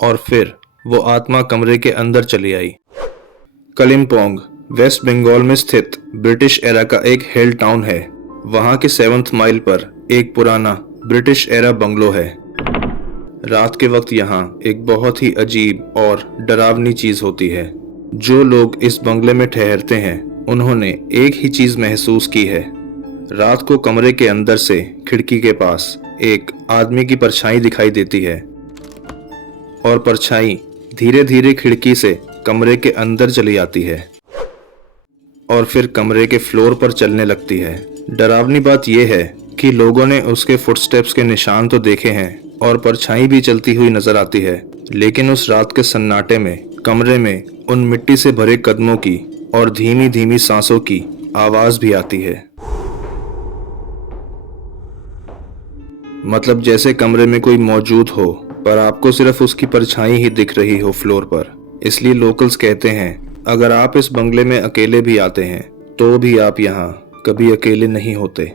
और फिर वो आत्मा कमरे के अंदर चली आई। कलिम्पोंग वेस्ट बंगाल में स्थित ब्रिटिश एरा का एक हिल टाउन है। वहां के 7th माइल पर एक पुराना ब्रिटिश एरा बंगलो है। रात के वक्त यहाँ एक बहुत ही अजीब और डरावनी चीज होती है। जो लोग इस बंगले में ठहरते हैं उन्होंने एक ही चीज महसूस की है। रात को कमरे के अंदर से खिड़की के पास एक आदमी की परछाई दिखाई देती है और परछाई धीरे धीरे खिड़की से कमरे के अंदर चली आती है और फिर कमरे के फ्लोर पर चलने लगती है। डरावनी बात यह है कि लोगों ने उसके फुटस्टेप्स के निशान तो देखे हैं और परछाई भी चलती हुई नजर आती है, लेकिन उस रात के सन्नाटे में कमरे में उन मिट्टी से भरे कदमों की और धीमी धीमी सांसों की आवाज भी आती है। मतलब जैसे कमरे में कोई मौजूद हो पर आपको सिर्फ उसकी परछाई ही दिख रही हो फ्लोर पर। इसलिए लोकल्स कहते हैं अगर आप इस बंगले में अकेले भी आते हैं तो भी आप यहाँ कभी अकेले नहीं होते।